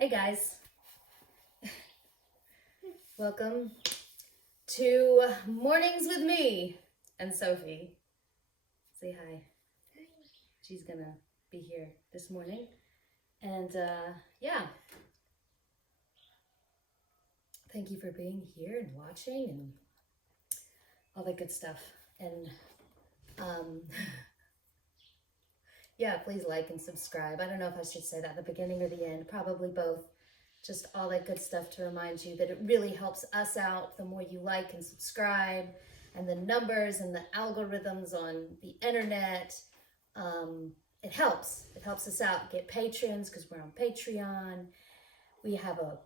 Hey guys, welcome to Mornings with me and Sophie. Say hi. She's gonna be here this morning. And yeah, thank you for being here and watching and all that good stuff. And yeah, please like and subscribe. I don't know if I should say that at the beginning or the end, probably both. Just all that good stuff to remind you that it really helps us out the more you like and subscribe, and the numbers and the algorithms on the internet. It helps us out. Get patrons because we're on Patreon. We have a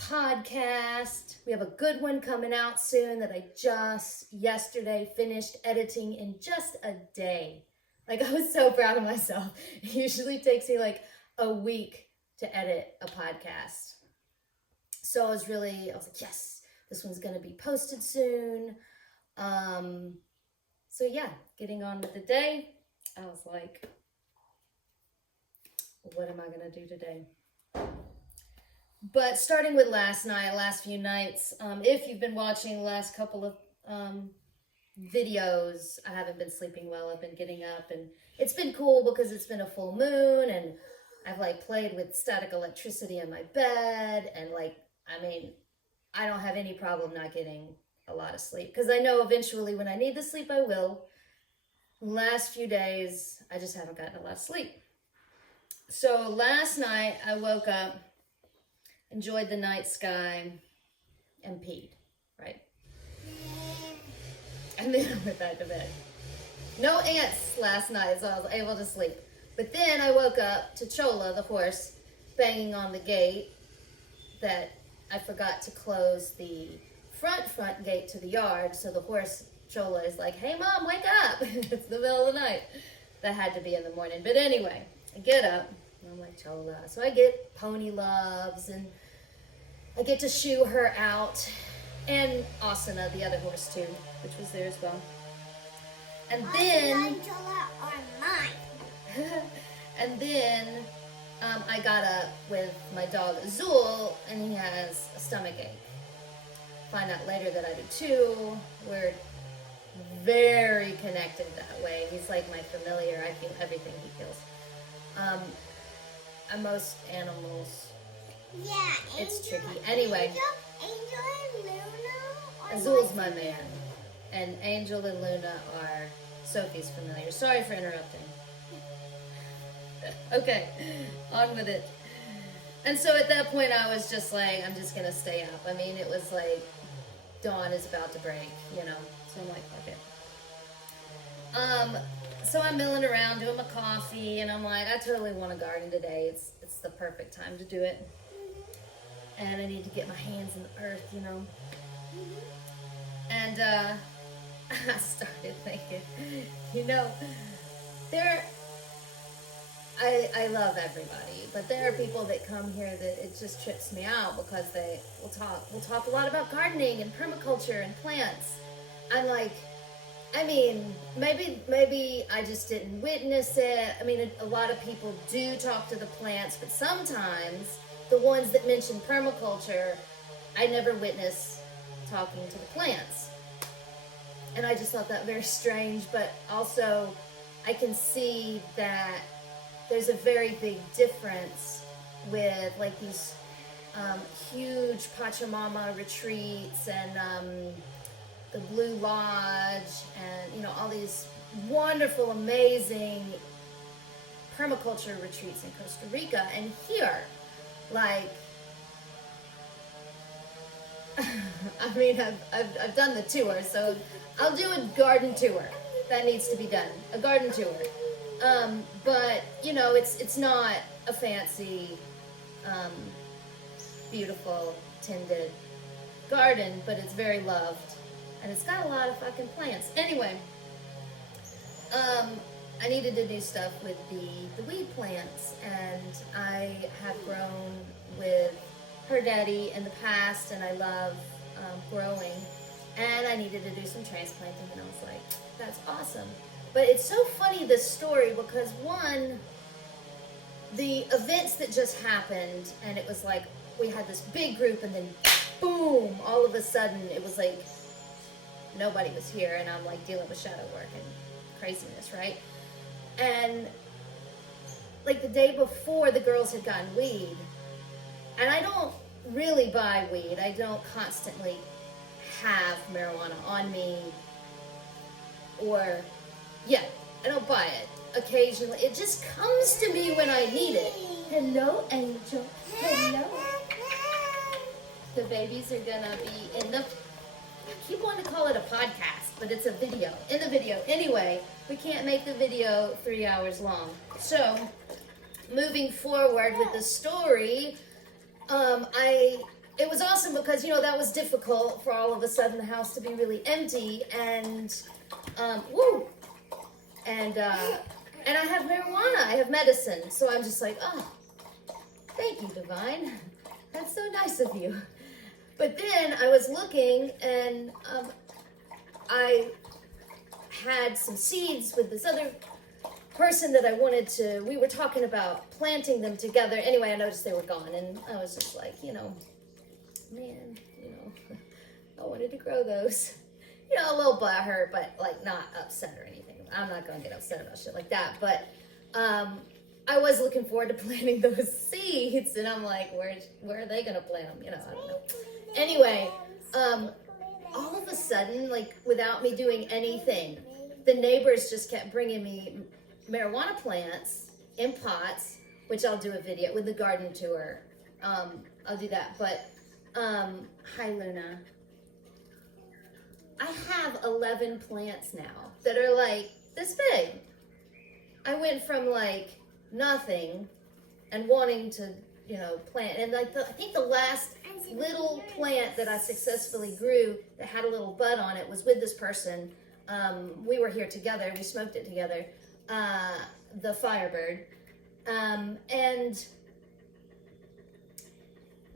podcast. We have a good one coming out soon that I just yesterday finished editing in just a day. Like, I was so proud of myself. It usually takes me like a week to edit a podcast. So I was like, yes, this one's going to be posted soon. So yeah, getting on with the day. I was like, what am I going to do today? But starting with last few nights, if you've been watching the last couple of videos, I haven't been sleeping well. I've been getting up, and it's been cool because it's been a full moon, and I've like played with static electricity in my bed, and like, I don't have any problem not getting a lot of sleep because I know eventually when I need the sleep, I will. Last few days, I just haven't gotten a lot of sleep. So last night, I woke up, enjoyed the night sky, and peed, right? And then I went back to bed. No ants last night, so I was able to sleep. But then I woke up to Chola, the horse, banging on the gate that I forgot to close the front gate to the yard. So the horse, Chola, is like, hey mom, wake up. It's the middle of the night. That had to be in the morning. But anyway, I get up and I'm like, Chola. So I get Pony Loves and I get to shoo her out. And Asana, the other horse too, which was there as well. And then and then I got up with my dog Azul, and he has a stomach ache. Find out later that I do too. We're very connected that way. He's like my familiar. I feel everything he feels. And most animals, yeah, it's tricky. Anyway, Angel and Luna. Azul's my man, and Angel and Luna are Sophie's familiar. Sorry for interrupting. Okay, on with it. And so at that point, I was just like, I'm just gonna stay up. I mean, it was like dawn is about to break, you know. So I'm like, okay. So I'm milling around doing my coffee, and I'm like, I totally want to garden today. It's the perfect time to do it. And I need to get my hands in the earth, you know. And I started thinking, you know, I love everybody, but there are people that come here that it just trips me out because we'll talk a lot about gardening and permaculture and plants. I'm like, maybe I just didn't witness it. I mean, a lot of people do talk to the plants, but sometimes the ones that mention permaculture, I never witness talking to the plants. And I just thought that very strange, but also I can see that there's a very big difference with like these huge Pachamama retreats and the Blue Lodge and, you know, all these wonderful, amazing permaculture retreats in Costa Rica. And here, like, I mean, I've done the tour, so I'll do a garden tour. That needs to be done, a garden tour. But you know, it's not a fancy, beautiful, tended garden, but it's very loved, and it's got a lot of fucking plants. Anyway, I needed to do stuff with the weed plants, and I have grown with her daddy in the past, and I love growing, and I needed to do some transplanting, and I was like, that's awesome. But it's so funny, this story, because one, the events that just happened, and it was like we had this big group, and then boom, all of a sudden it was like nobody was here, and I'm like dealing with shadow work and craziness, right? And like the day before, the girls had gotten weed, and I don't really buy weed. I don't constantly have marijuana on me, or yeah, I don't buy it. Occasionally, it just comes to me when I need it. Hello, Angel. Hello. The babies are gonna be in the, I keep wanting to call it a podcast, but it's a video. In the video. Anyway, we can't make the video 3 hours long. So, moving forward with the story, it was awesome because, you know, that was difficult for all of a sudden the house to be really empty, and, and I have marijuana, I have medicine, so I'm just like, oh, thank you, Divine. That's so nice of you. But then I was looking, and I had some seeds with this other person that I wanted to, we were talking about planting them together. Anyway, I noticed they were gone, and I was just like, you know, man, you know, I wanted to grow those. You know, a little butthurt, but like not upset or anything. I'm not gonna get upset about shit like that. But I was looking forward to planting those seeds, and I'm like, where are they gonna plant them? You know, I don't know. Anyway, all of a sudden, like without me doing anything, the neighbors just kept bringing me marijuana plants in pots, which I'll do a video with the garden tour. I'll do that. But hi, Luna. I have 11 plants now that are like this big. I went from like nothing and wanting to, you know, plant, and like I think the last little plant that I successfully grew that had a little bud on it was with this person. We were here together, we smoked it together, the Firebird, and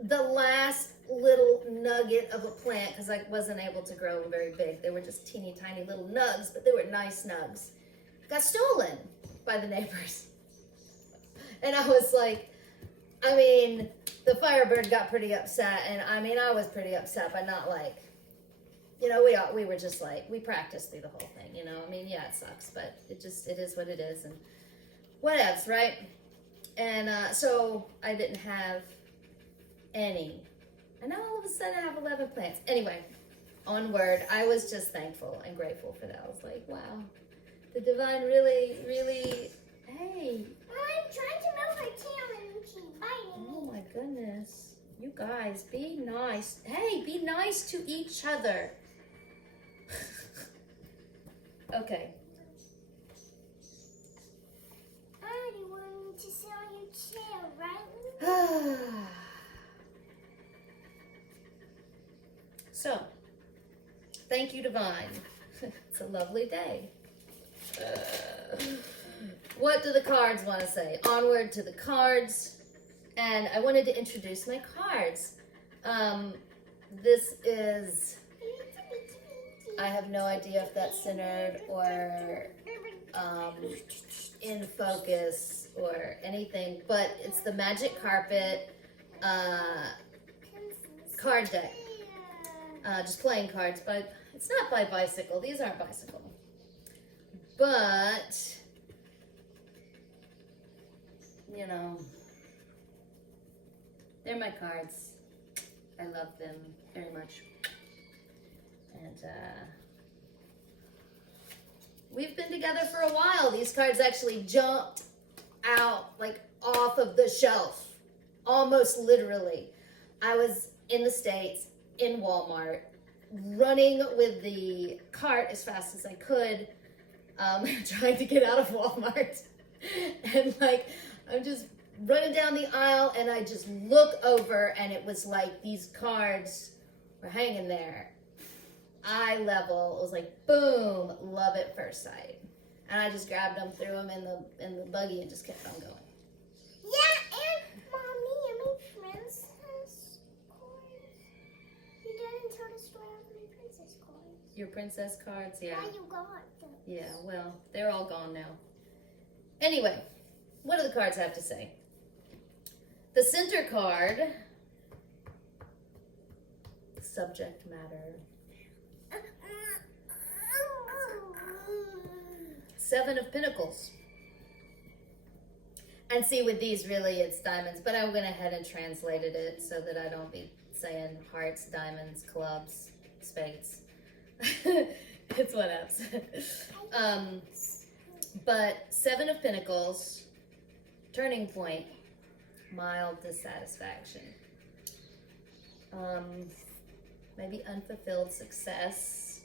the last little nugget of a plant, because I wasn't able to grow them very big, they were just teeny tiny little nugs, but they were nice nugs, got stolen by the neighbors. And I was like, I mean, the Firebird got pretty upset, and I mean, I was pretty upset, but not like, you know, we were just like, we practiced through the whole thing, you know. I mean, yeah, it sucks, but it is what it is, and whatevs, right? And so I didn't have any. And now all of a sudden I have 11 plants. Anyway, onward. I was just thankful and grateful for that. I was like, wow, the Divine really, really, hey. I'm trying to move her tail and she's biting me. Oh my goodness. You guys, be nice. Hey, be nice to each other. Okay. I want to sit on your chair, right? So, thank you, Divine. It's a lovely day. What do the cards want to say? Onward to the cards. And I wanted to introduce my cards. This is, I have no idea if that's centered or in focus or anything, but it's the Magic Carpet card deck. Just playing cards, but it's not by Bicycle. These aren't Bicycle. But, you know, they're my cards. I love them very much. And we've been together for a while. These cards actually jumped out, like, off of the shelf. Almost literally. I was in the States, in Walmart, running with the cart as fast as I could, trying to get out of Walmart. And, like, I'm just running down the aisle, and I just look over, and it was like these cards were hanging there. Eye level. It was like, boom, love at first sight. And I just grabbed them, threw them in the buggy, and just kept on going. Yeah, and Mommy, I made princess cards. You didn't tell the story of my princess cards. Your princess cards, yeah. How you got them? Yeah, well, they're all gone now. Anyway, what do the cards have to say? The center card, subject matter. 7 of Pentacles. And see, with these, really, it's diamonds. But I went ahead and translated it so that I don't be saying hearts, diamonds, clubs, spades. It's whatevs. But 7 of Pentacles, turning point, mild dissatisfaction. Maybe unfulfilled success.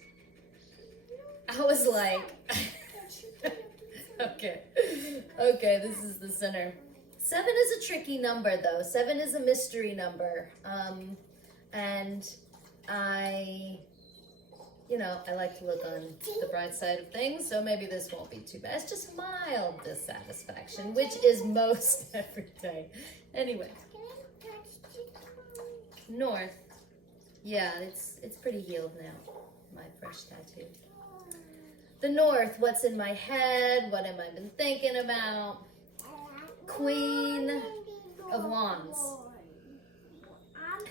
I was like... Okay, this is the center. 7 is a tricky number, though. 7 is a mystery number. And I like to look on the bright side of things, so maybe this won't be too bad. It's just mild dissatisfaction, which is most every day. Anyway. North. Yeah, it's pretty healed now. My fresh tattoo. The North, what's in my head? What have I been thinking about? Queen of Wands.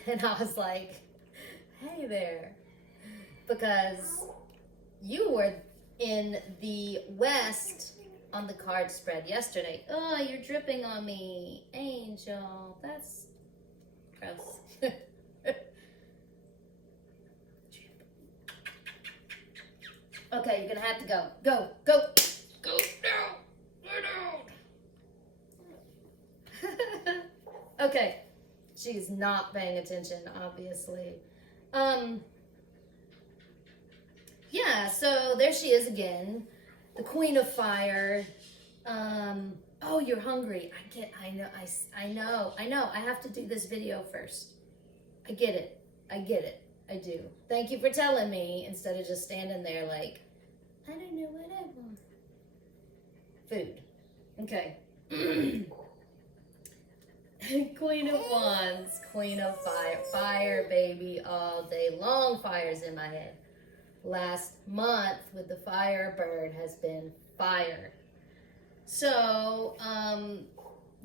And I was like, hey there. Because you were in the West on the card spread yesterday. Oh, you're dripping on me. Angel, that's gross. Okay, you're gonna have to go. Go down. Okay. She's not paying attention, obviously. Yeah, so there she is again. The Queen of Fire. Oh, you're hungry. I know. I have to do this video first. I get it. I do. Thank you for telling me, instead of just standing there like, I don't know what I want. Food. Okay. Queen of Wands, Queen of Fire. Fire, baby, all day long. Fire's in my head. Last month with the fire bird has been fire. So,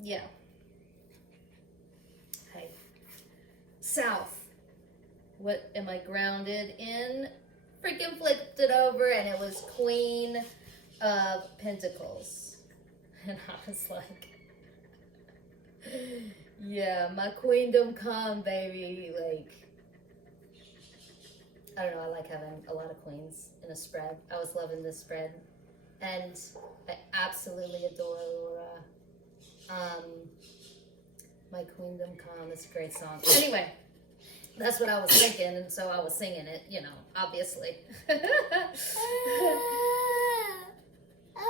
yeah. Okay. South. What am I grounded in? Freaking flipped it over and it was Queen of Pentacles. And I was like, yeah, my queendom come, baby. Like, I don't know, I like having a lot of queens in a spread. I was loving this spread. And I absolutely adore Laura. My queendom come, it's a great song. Anyway. That's what I was thinking, and so I was singing it, obviously.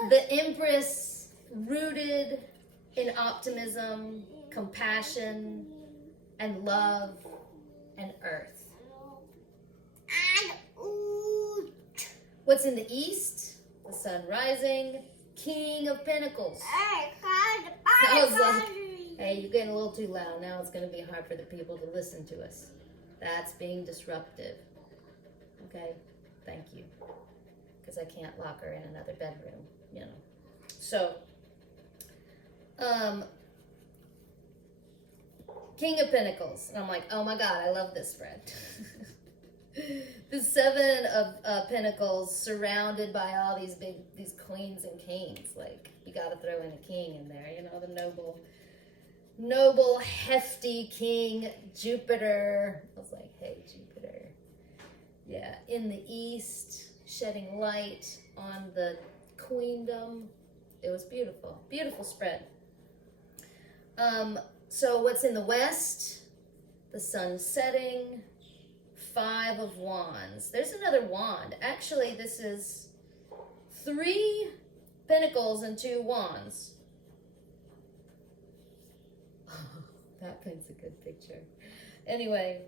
The Empress, rooted in optimism, compassion, and love, and earth. What's in the East? The sun rising, King of Pentacles. I was like, hey, you're getting a little too loud. Now it's going to be hard for the people to listen to us. That's being disruptive. Okay, thank you. Because I can't lock her in another bedroom, So, King of Pentacles. And I'm like, oh my God, I love this spread. The 7 of Pentacles surrounded by all these queens and kings. Like, you got to throw in a king in there, the noble, hefty king, Jupiter. I was like, hey, Jupiter. Yeah, in the East, shedding light on the queendom. It was beautiful. Beautiful spread. So what's in the West? The sun setting. 5 of Wands. There's another wand. Actually, this is 3 Pentacles and 2 Wands. That paints a good picture. Anyway,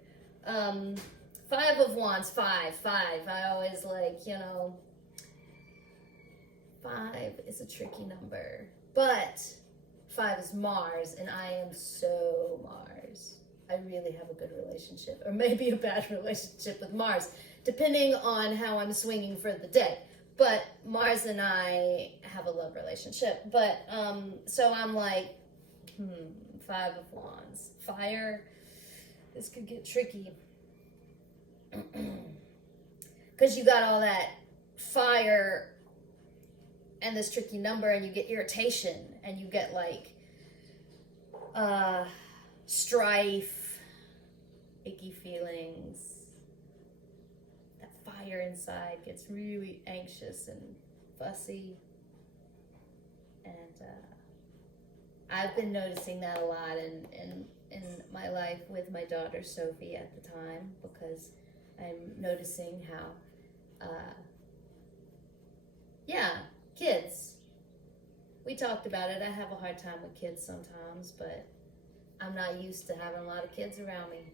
5 of Wands, 5. I always like, 5 is a tricky number. But 5 is Mars, and I am so Mars. I really have a good relationship, or maybe a bad relationship with Mars, depending on how I'm swinging for the day. But Mars and I have a love relationship. But, so I'm like, Five of Wands. Fire. This could get tricky. Because you got all that fire and this tricky number, and you get irritation, and you get like strife, icky feelings. That fire inside gets really anxious and fussy. And I've been noticing that a lot in my life with my daughter Sophie at the time, because I'm noticing how, kids. We talked about it. I have a hard time with kids sometimes, but I'm not used to having a lot of kids around me.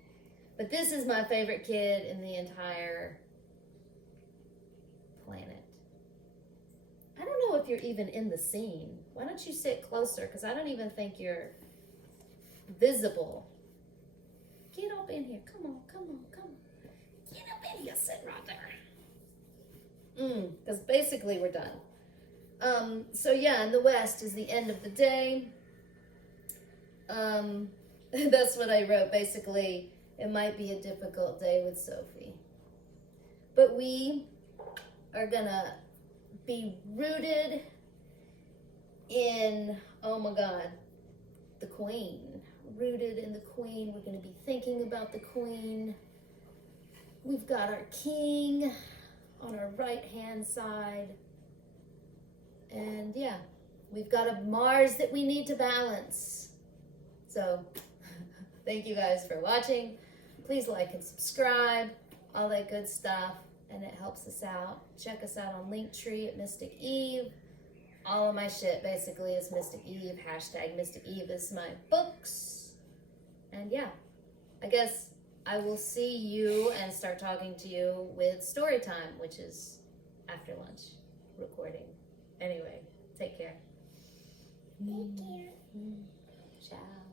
But this is my favorite kid in the entire planet. I don't know if you're even in the scene. Why don't you sit closer? Because I don't even think you're visible. Get up in here. Come on. Get up in here. Sit right there. Because basically we're done. So yeah, in the West is the end of the day. That's what I wrote. Basically, it might be a difficult day with Sophie. But we are gonna be rooted in, oh my God, the Queen. Rooted in the Queen. We're gonna be thinking about the Queen. We've got our King on our right-hand side. And yeah, we've got a Mars that we need to balance. So, thank you guys for watching. Please like and subscribe, all that good stuff, and it helps us out. Check us out on Linktree at Mystic Eve. All of my shit basically is Mystic Eve. Hashtag Mystic Eve is my books. And yeah, I guess I will see you and start talking to you with story time, which is after lunch recording. Anyway, take care. Take care. Ciao.